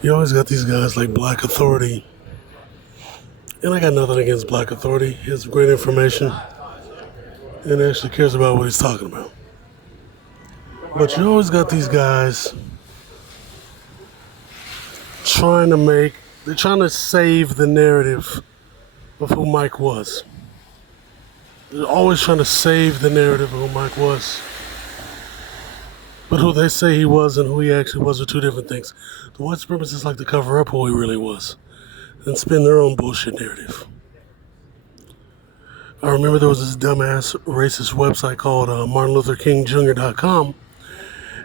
You always got these guys like Black Authority, and I got nothing against Black Authority. He has great information and actually cares about what he's talking about. But you always got these guys trying to they're trying to save the narrative of who Mike was. They're always trying to save the narrative of who Mike was. But who they say he was and who he actually was are two different things. The white supremacists like to cover up who he really was and spin their own bullshit narrative. I remember there was this dumbass racist website called MartinLutherKingJr.com.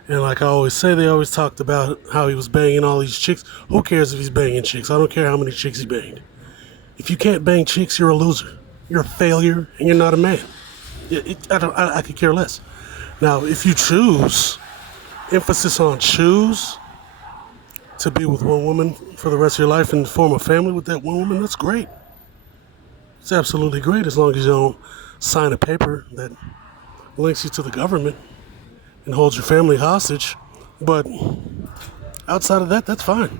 And like I always say, they always talked about how he was banging all these chicks. Who cares if he's banging chicks? I don't care how many chicks he banged. If you can't bang chicks, you're a loser. You're a failure, and you're not a man. I could care less. Now, if you choose, emphasis on choose, to be with one woman for the rest of your life and form a family with that one woman, that's great. It's absolutely great as long as you don't sign a paper that links you to the government and holds your family hostage. But outside of that, that's fine.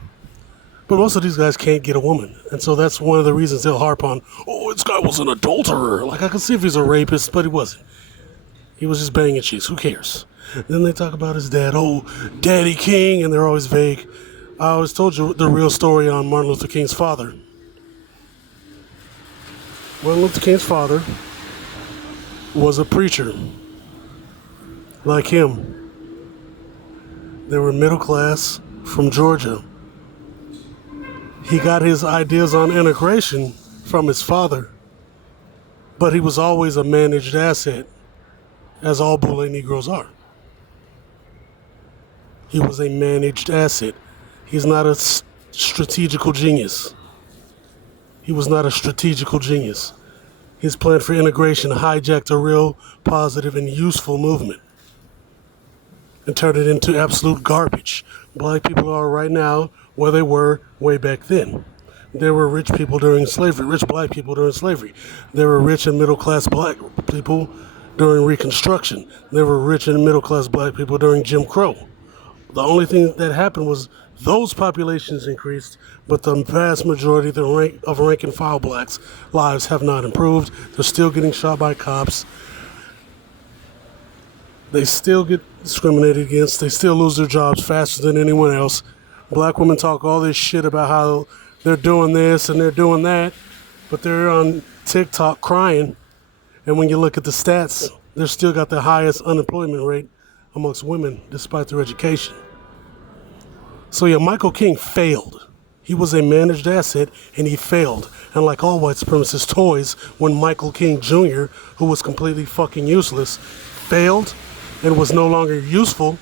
But most of these guys can't get a woman. And so that's one of the reasons they'll harp on, oh, this guy was an adulterer. Like, I can see if he's a rapist, but he wasn't. He was just banging chicks. Who cares? Then they talk about his dad. Oh, Daddy King. And they're always vague. I always told you the real story on Martin Luther King's father. Martin Luther King's father was a preacher. Like him. They were middle class from Georgia. He got his ideas on integration from his father, but he was always a managed asset, as all Boule Negroes are. He was a managed asset. He's not a strategical genius. He was not a strategical genius. His plan for integration hijacked a real positive and useful movement and turned it into absolute garbage. Black people are right now where they were way back then. There were rich people during slavery, rich black people during slavery. There were rich and middle class black people during Reconstruction. There were rich and middle class black people during Jim Crow. The only thing that happened was those populations increased, but the vast majority of rank and file blacks' lives have not improved. They're still getting shot by cops. They still get discriminated against. They still lose their jobs faster than anyone else. Black women talk all this shit about how they're doing this and they're doing that, but they're on TikTok crying. And when you look at the stats, they've still got the highest unemployment rate amongst women despite their education. So yeah, Michael King failed. He was a managed asset and he failed. And like all white supremacist toys, when Michael King Jr., who was completely fucking useless, failed and was no longer useful,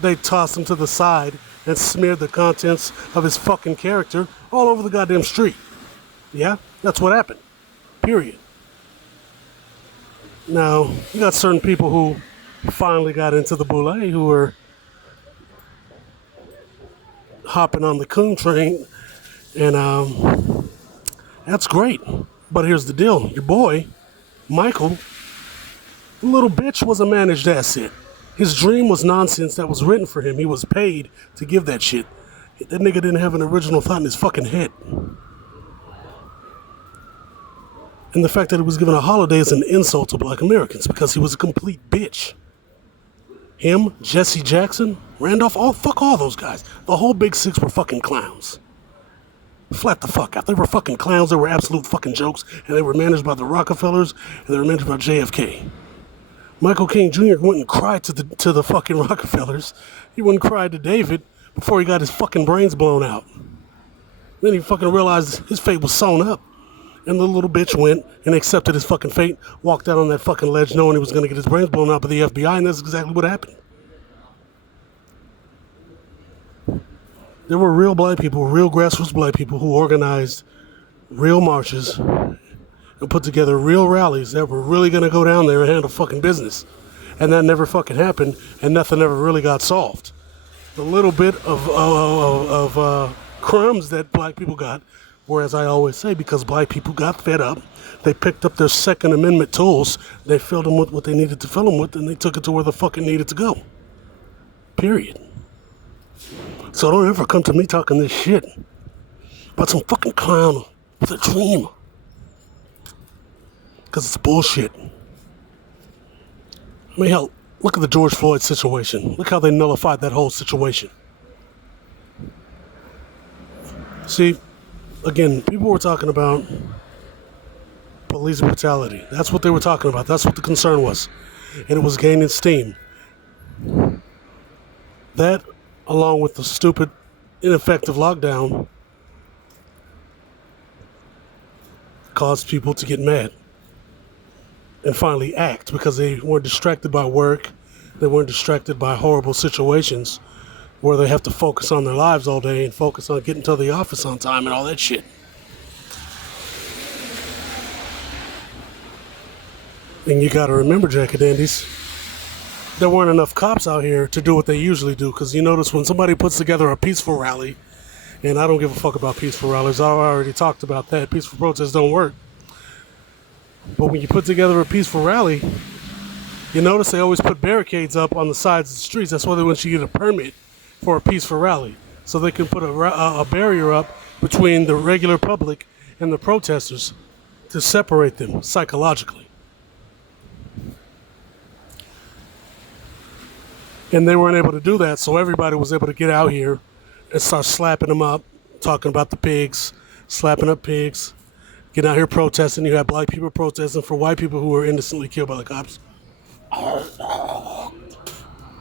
they tossed him to the side and smeared the contents of his fucking character all over the goddamn street. Yeah, that's what happened. Period. Now, you got certain people who finally got into the Boule who were hopping on the coon train, and that's great. But here's the deal. Your boy, Michael, the little bitch, was a managed asset. His dream was nonsense that was written for him. He was paid to give that shit. That nigga didn't have an original thought in his fucking head. And the fact that he was given a holiday is an insult to black Americans because he was a complete bitch. Him, Jesse Jackson, Randolph, fuck all those guys. The whole Big Six were fucking clowns. Flat the fuck out. They were fucking clowns. They were absolute fucking jokes. And they were managed by the Rockefellers and they were managed by JFK. Michael King Jr. went and cried to the fucking Rockefellers. He went and cried to David before he got his fucking brains blown out. Then he fucking realized his fate was sewn up. And the little bitch went and accepted his fucking fate, walked out on that fucking ledge knowing he was going to get his brains blown out by the FBI, and that's exactly what happened. There were real black people, real grassroots black people who organized real marches and put together real rallies that were really going to go down there and handle fucking business. And that never fucking happened, and nothing ever really got solved. The little bit of crumbs that black people got, whereas I always say, because black people got fed up, they picked up their Second Amendment tools, they filled them with what they needed to fill them with, and they took it to where the fuck it needed to go. Period. So don't ever come to me talking this shit about some fucking clown with a dream. Because it's bullshit. I mean, hell, look at the George Floyd situation. Look how they nullified that whole situation. See, again, people were talking about police brutality. That's what they were talking about. That's what the concern was. And it was gaining steam. That, along with the stupid, ineffective lockdown, caused people to get mad and finally act because they weren't distracted by work. They weren't distracted by horrible situations where they have to focus on their lives all day and focus on getting to the office on time and all that shit. And you gotta remember, Jack-a-dandies, there weren't enough cops out here to do what they usually do, because you notice when somebody puts together a peaceful rally, and I don't give a fuck about peaceful rallies, I already talked about that, peaceful protests don't work. But when you put together a peaceful rally, you notice they always put barricades up on the sides of the streets. That's why they want you to get a permit for a peaceful rally, so they can put a barrier up between the regular public and the protesters to separate them psychologically. And they weren't able to do that, so everybody was able to get out here and start slapping them up, talking about the pigs, slapping up pigs, getting out here protesting. You had black people protesting for white people who were innocently killed by the cops,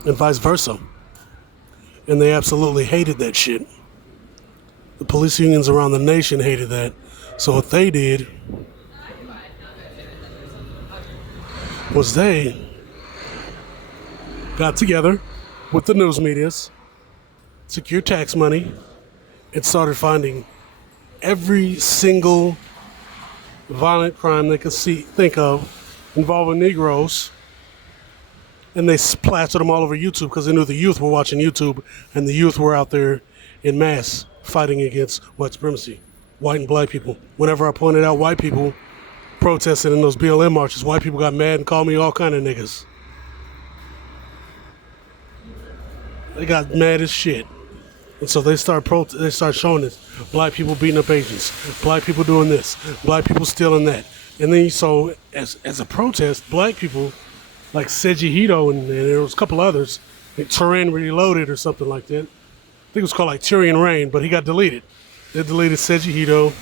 and vice versa. And they absolutely hated that shit. The police unions around the nation hated that. So what they did was they got together with the news medias, secured tax money, and started finding every single violent crime they could think of involving Negroes, and they plastered them all over YouTube because they knew the youth were watching YouTube, and the youth were out there in mass fighting against white supremacy, white and black people. Whenever I pointed out white people protesting in those BLM marches, white people got mad and called me all kind of niggas. They got mad as shit. And so they start showing this. Black people beating up Asians. Black people doing this. Black people stealing that. And then so as a protest, black people like Seji Hito and there was a couple others, like Turin Reloaded or something like that. I think it was called like Tyrion Rain, but he got deleted. They deleted Seji Hito.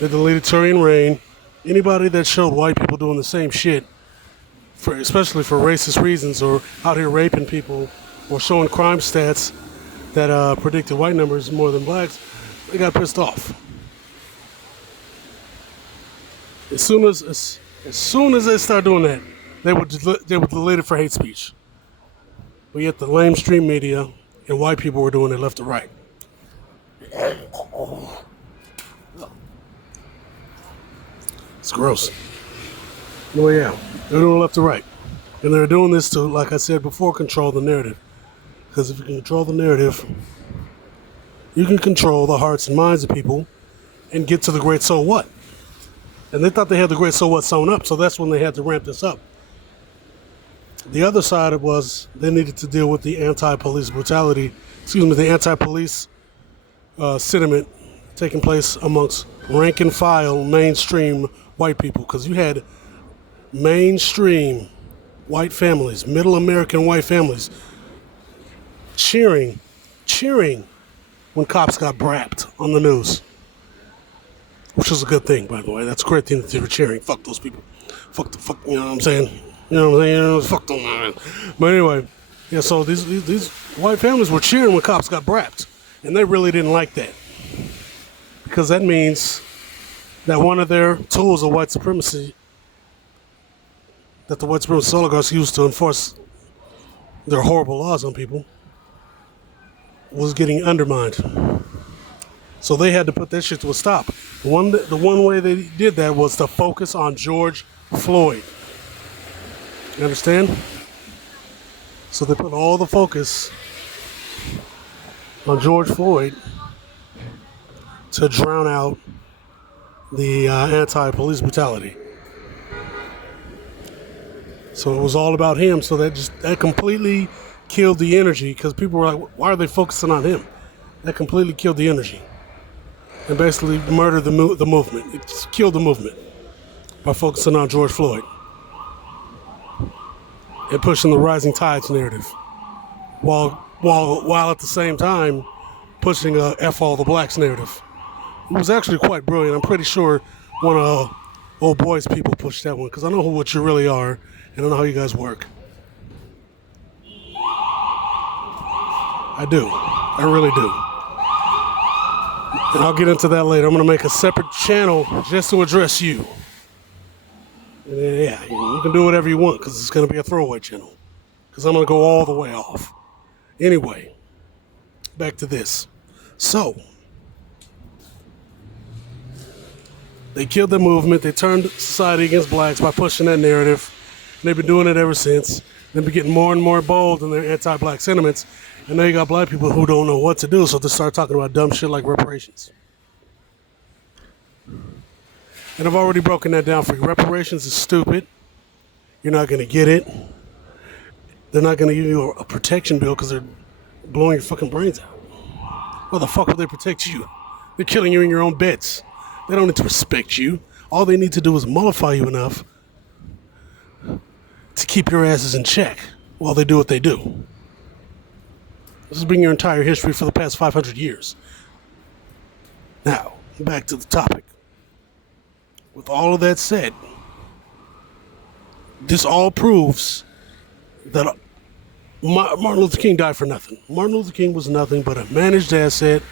They deleted Tyrion Rain. Anybody that showed white people doing the same shit, especially for racist reasons or out here raping people or showing crime stats that predicted white numbers more than blacks, they got pissed off. As soon as they start doing that, they were deleted for hate speech. But yet the lamestream media and white people were doing it left to right. It's gross. No, yeah, they're doing it left to right. And they're doing this to, like I said before, control the narrative. Because if you can control the narrative, you can control the hearts and minds of people and get to the great so what. And they thought they had the great so what sewn up, so that's when they had to ramp this up. The other side was they needed to deal with the anti-police brutality, the anti-police sentiment taking place amongst rank and file mainstream white people. Because you had mainstream white families, middle American white families, cheering when cops got brapped on the news, which was a good thing, by the way. That's a great thing that they were cheering. Fuck those people. Fuck, you know what I'm saying? You know what I'm saying? Fuck them, man. But anyway, yeah, so these white families were cheering when cops got brapped, and they really didn't like that, because that means that one of their tools of white supremacy that the white supremacist oligarchs used to enforce their horrible laws on people was getting undermined. So they had to put that shit to a stop. The one way they did that was to focus on George Floyd. You understand? So they put all the focus on George Floyd to drown out the anti-police brutality. So it was all about him. So that completely killed the energy, because people were like, why are they focusing on him? That completely killed the energy and basically murdered the movement. It just killed the movement by focusing on George Floyd and pushing the rising tides narrative, while at the same time pushing a F all the blacks narrative. It was actually quite brilliant. I'm pretty sure one of old boys people pushed that one because I know what you really are and I know how you guys work. I do. I really do. And I'll get into that later. I'm going to make a separate channel just to address you. And yeah, you can do whatever you want because it's going to be a throwaway channel. Because I'm going to go all the way off. Anyway, back to this. So, they killed the movement. They turned society against blacks by pushing that narrative. And they've been doing it ever since. They've been getting more and more bold in their anti-black sentiments. And now you got black people who don't know what to do, so they start talking about dumb shit like reparations. And I've already broken that down for you. Reparations is stupid. You're not going to get it. They're not going to give you a protection bill because they're blowing your fucking brains out. Why the fuck would they protect you? They're killing you in your own beds. They don't need to respect you. All they need to do is mollify you enough to keep your asses in check while they do what they do. This has been your entire history for the past 500 years. Now, back to the topic. With all of that said, this all proves that Martin Luther King died for nothing. Martin Luther King was nothing but a managed asset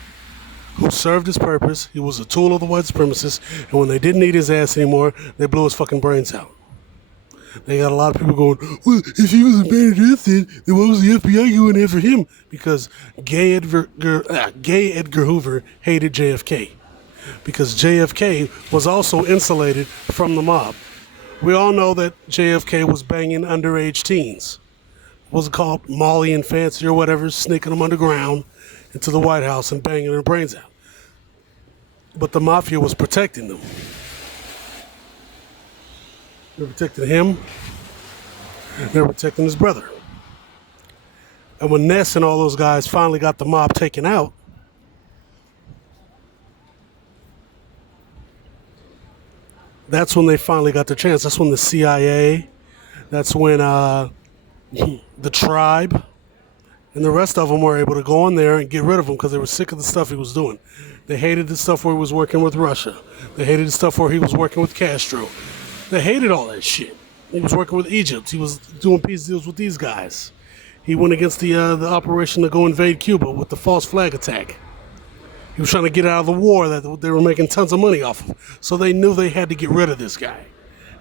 who served his purpose. He was a tool of the white supremacists, and when they didn't need his ass anymore, they blew his fucking brains out. They got a lot of people going, well, if he was a managed asset, then what was the FBI going after him? Because gay Edgar Hoover hated JFK. Because JFK was also insulated from the mob. We all know that JFK was banging underage teens. Was it called Molly and Fancy or whatever, sneaking them underground into the White House and banging their brains out. But the mafia was protecting them. They were protecting him. They were protecting his brother. And when Ness and all those guys finally got the mob taken out, that's when they finally got their chance. That's when the CIA, that's when the tribe, and the rest of them were able to go in there and get rid of him because they were sick of the stuff he was doing. They hated the stuff where he was working with Russia. They hated the stuff where he was working with Castro. They hated all that shit. He was working with Egypt. He was doing peace deals with these guys. He went against the operation to go invade Cuba with the false flag attack. He was trying to get out of the war that they were making tons of money off of. So they knew they had to get rid of this guy.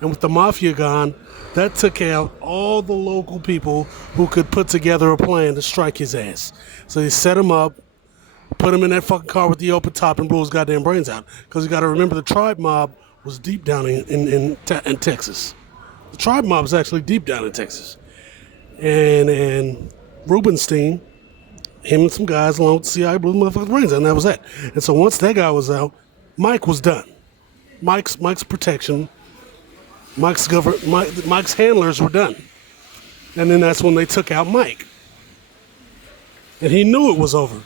And with the mafia gone, that took out all the local people who could put together a plan to strike his ass. So they set him up, put him in that fucking car with the open top and blew his goddamn brains out. Because you got to remember the tribe mob was deep down in Texas. The tribe mob is actually deep down in Texas. And Rubenstein, him and some guys along with the CIA blew the motherfucking brains out, and that was that. And so once that guy was out, Mike was done. Mike's protection, Mike's handlers were done. And then that's when they took out Mike. And he knew it was over.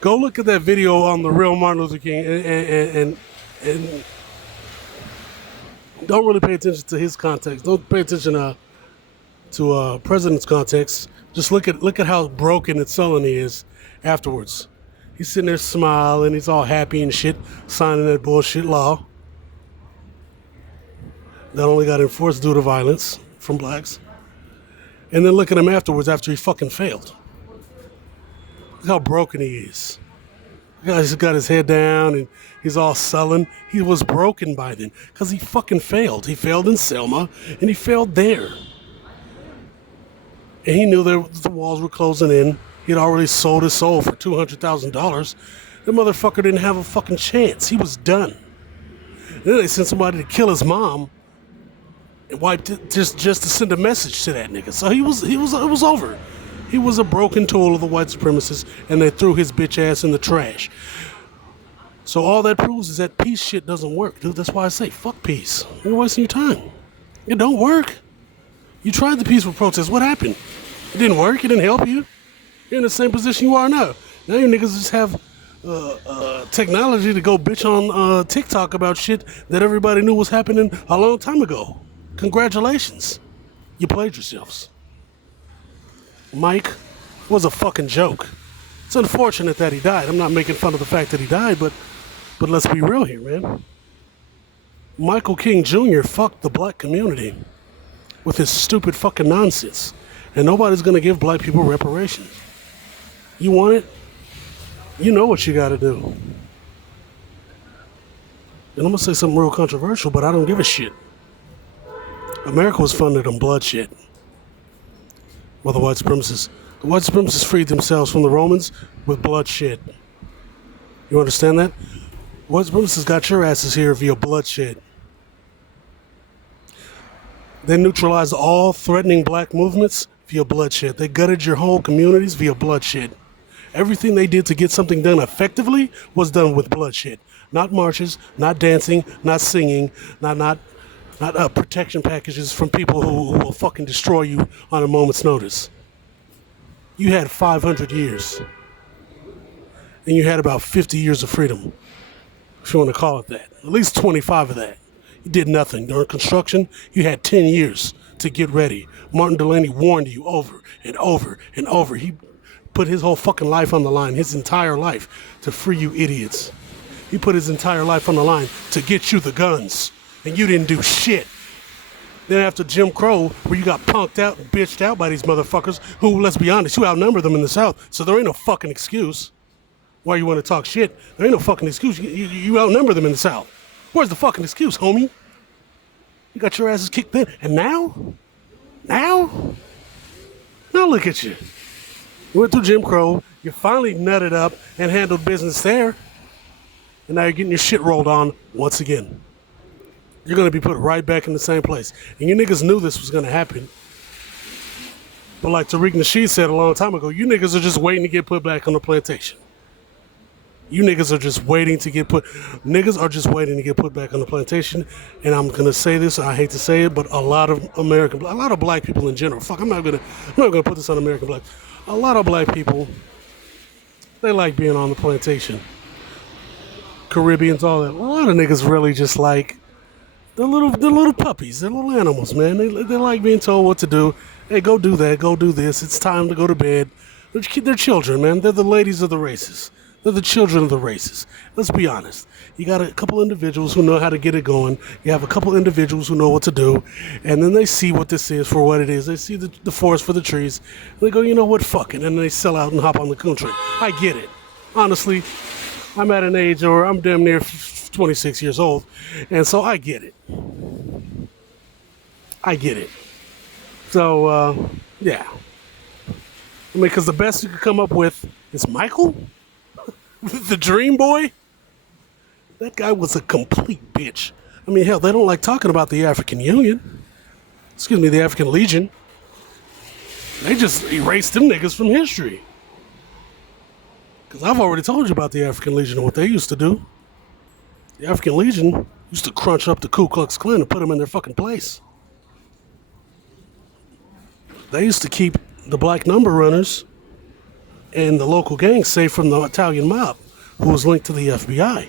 Go look at that video on the real Martin Luther King and don't really pay attention to his context. Don't pay attention to president's context. Just look at how broken and sullen he is afterwards. He's sitting there smiling. He's all happy and shit, signing that bullshit law that only got enforced due to violence from blacks. And then look at him afterwards after he fucking failed. Look how broken he is. He's got his head down and he's all sullen. He was broken by then because he fucking failed. He failed in Selma and he failed there. And he knew the walls were closing in. He'd already sold his soul for $200,000. The motherfucker didn't have a fucking chance. He was done. And then they sent somebody to kill his mom and wiped it just to send a message to that nigga. So it was over. He was a broken tool of the white supremacists, and they threw his bitch ass in the trash. So all that proves is that peace shit doesn't work, dude. That's why I say, fuck peace. You're wasting your time. It don't work. You tried the peaceful protest. What happened? It didn't work. It didn't help you. You're in the same position you are now. Now you niggas just have technology to go bitch on TikTok about shit that everybody knew was happening a long time ago. Congratulations. You played yourselves. Mike was a fucking joke. It's unfortunate that he died. I'm not making fun of the fact that he died, but let's be real here, man. Michael King Jr. fucked the black community with his stupid fucking nonsense. And nobody's gonna give black people reparations. You want it? You know what you gotta do. And I'm gonna say something real controversial, but I don't give a shit. America was funded on bloodshed. Well, the white supremacists. The white supremacists freed themselves from the Romans with bloodshed. You understand that? White supremacists got your asses here via bloodshed. They neutralized all threatening black movements via bloodshed. They gutted your whole communities via bloodshed. Everything they did to get something done effectively was done with bloodshed. Not marches, not dancing, not singing, not protection packages from people who will fucking destroy you on a moment's notice. You had 500 years. And you had about 50 years of freedom, if you want to call it that. At least 25 of that. You did nothing. During construction, you had 10 years to get ready. Martin Delany warned you over and over and over. He put his whole fucking life on the line, his entire life, to free you idiots. He put his entire life on the line to get you the guns. And you didn't do shit. Then after Jim Crow, where you got punked out and bitched out by these motherfuckers, who, let's be honest, you outnumber them in the South, so there ain't no fucking excuse why you want to talk shit. There ain't no fucking excuse. You outnumber them in the South. Where's the fucking excuse, homie? You got your asses kicked in. And now? Now look at you. You went through Jim Crow, you finally nutted up and handled business there, and now you're getting your shit rolled on once again. You're going to be put right back in the same place. And you niggas knew this was going to happen. But like Tariq Nasheed said a long time ago, you niggas are just waiting to get put back on the plantation. You niggas are just waiting to get put... Niggas are just waiting to get put back on the plantation. And I'm going to say this, I hate to say it, but a lot of black people in general, I'm not going to put this on American black. A lot of black people, they like being on the plantation. Caribbeans, all that. A lot of niggas really just like... They're little puppies. They're little animals, man. They like being told what to do. Hey, go do that. Go do this. It's time to go to bed. They're children, man. They're the ladies of the races. They're the children of the races. Let's be honest. You got a couple individuals who know how to get it going. You have a couple individuals who know what to do. And then they see what this is for what it is. They see the forest for the trees. And they go, you know what? Fuck it. And then they sell out and hop on the coon train. I get it. Honestly, I'm at an age where I'm damn near 26 years old, and so I get it. So, yeah. I mean, because the best you could come up with is Michael? The Dream Boy? That guy was a complete bitch. I mean, hell, they don't like talking about the African Union. Excuse me, the African Legion. They just erased them niggas from history. Because I've already told you about the African Legion and what they used to do. The African Legion used to crunch up the Ku Klux Klan and put them in their fucking place. They used to keep the black number runners and the local gangs safe from the Italian mob, who was linked to the FBI.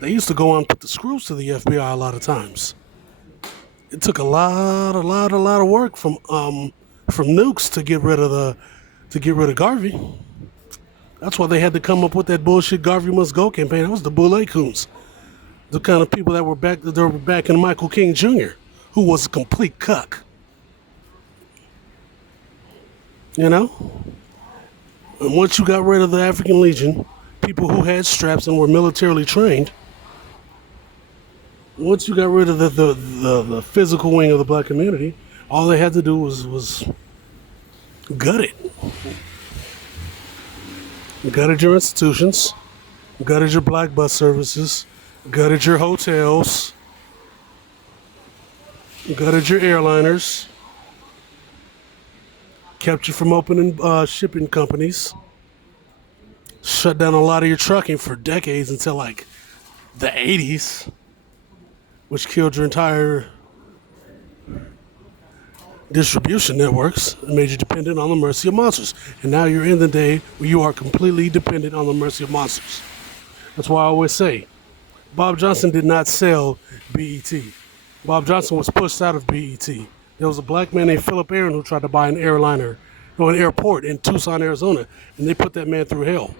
They used to go on and put the screws to the FBI a lot of times. It took a lot of work from nukes to get rid of Garvey. That's why they had to come up with that bullshit Garvey Must Go campaign. That was the Boule Coons. The kind of people that were back in Michael King Jr., who was a complete cuck. You know? And once you got rid of the African Legion, people who had straps and were militarily trained, once you got rid of the physical wing of the black community, all they had to do was gut it. Gutted your institutions, gutted your black bus services, gutted your hotels, gutted your airliners, kept you from opening shipping companies, shut down a lot of your trucking for decades until like the 80s, which killed your entire distribution networks and made you dependent on the mercy of monsters. And now you're in the day where you are completely dependent on the mercy of monsters. That's why I always say, Bob Johnson did not sell BET. Bob Johnson was pushed out of BET. There was a black man named Philip Aaron who tried to buy an airport in Tucson, Arizona, and they put that man through hell.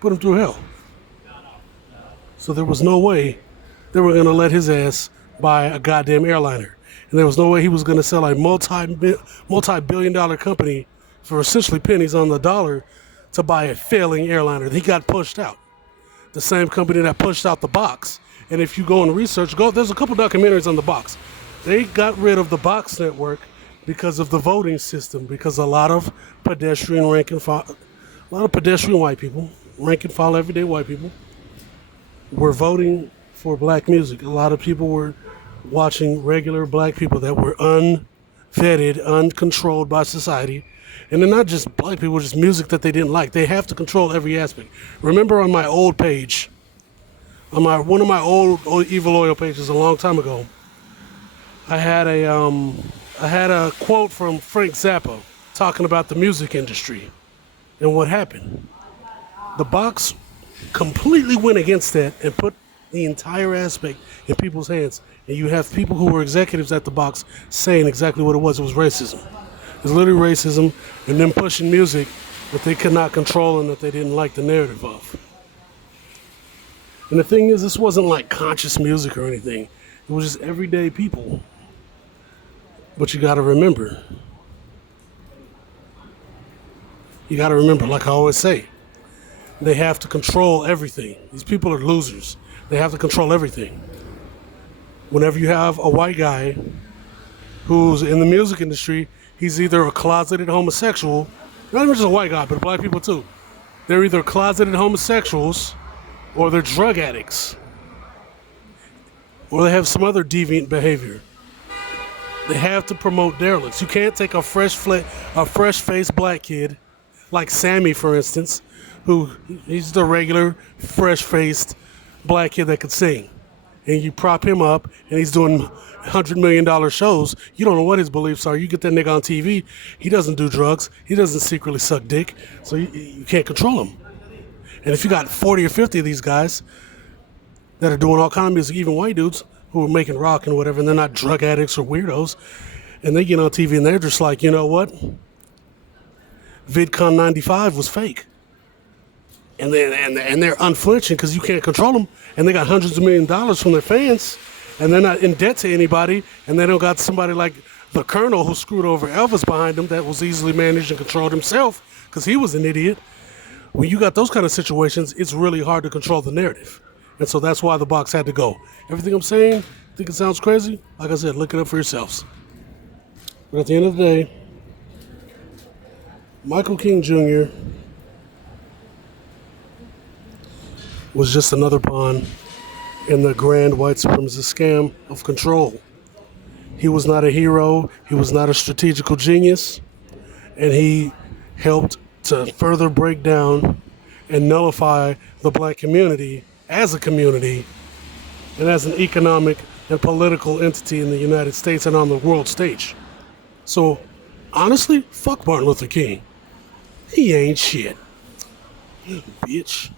Put him through hell. So there was no way they were going to let his ass buy a goddamn airliner. And there was no way he was going to sell a multi-billion dollar company for essentially pennies on the dollar to buy a failing airliner. He got pushed out. The same company that pushed out the box. And if you go and research, there's a couple documentaries on the box. They got rid of the box network because of the voting system, because a lot of pedestrian white people, rank and file everyday white people, were voting for black music. A lot of people were watching regular black people that were unvetted, uncontrolled by society. And they're not just black people, just music that they didn't like. They have to control every aspect. Remember on my old page, one of my old Evil Oil pages a long time ago, I had a quote from Frank Zappa talking about the music industry and what happened. The box completely went against that and put the entire aspect in people's hands. And you have people who were executives at the box saying exactly what it was. It was racism. It was literally racism and them pushing music that they could not control and that they didn't like the narrative of. And the thing is, this wasn't like conscious music or anything. It was just everyday people. But you gotta remember, like I always say, they have to control everything. These people are losers. They have to control everything. Whenever you have a white guy who's in the music industry, he's either a closeted homosexual, not even just a white guy, but black people too. They're either closeted homosexuals or they're drug addicts. Or they have some other deviant behavior. They have to promote derelicts. You can't take a fresh-faced black kid, like Sammy, for instance, who he's the regular, fresh-faced black kid that could sing. And you prop him up, and he's doing $100 million shows. You don't know what his beliefs are. You get that nigga on TV, he doesn't do drugs. He doesn't secretly suck dick, so you can't control him. And if you got 40 or 50 of these guys that are doing all kind of music, even white dudes who are making rock and whatever, and they're not drug addicts or weirdos, and they get on TV and they're just like, you know what? VidCon 95 was fake. And they're unflinching because you can't control them, and they got hundreds of millions of dollars from their fans, and they're not in debt to anybody, and they don't got somebody like the Colonel who screwed over Elvis behind them that was easily managed and controlled himself because he was an idiot. When you got those kind of situations, it's really hard to control the narrative. And so that's why the box had to go. Everything I'm saying, think it sounds crazy? Like I said, look it up for yourselves. But at the end of the day, Michael King Jr. was just another pawn in the grand white supremacist scam of control. He was not a hero. He was not a strategical genius. And he helped to further break down and nullify the black community as a community and as an economic and political entity in the United States and on the world stage. So, honestly, fuck Martin Luther King. He ain't shit. Bitch.